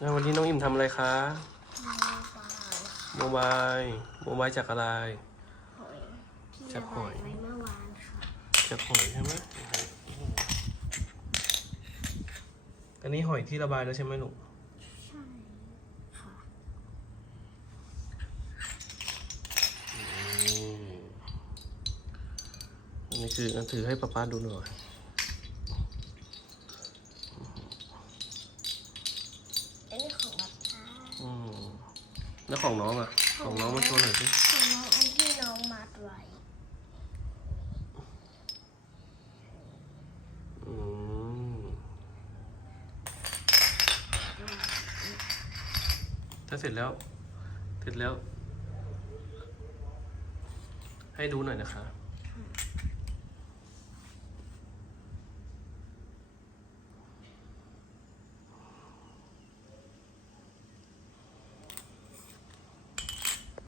แล้ววันนี้น้องอิ่มทำอะไรคะโมบายโมบายโมบายจากอะไร หอยที่จัระบหบาอยยไว้เมื่อวานค่ะจากหอยใช่ไหมอันนี้หอยที่ระบายแล้วใช่ไหมลูก ใช่ค่ะอืมอันนี้คืออันถือให้ป๊าป๊าดูหน่อย อันนี้ของบัตตาอืมแล้วของน้องอะ ของน้องมาโชว์หน่อยสิของน้องอันที่น้องมัดไว้อืมถ้าเสร็จแล้ว เสร็จแล้ว ให้ดูหน่อยนะคะ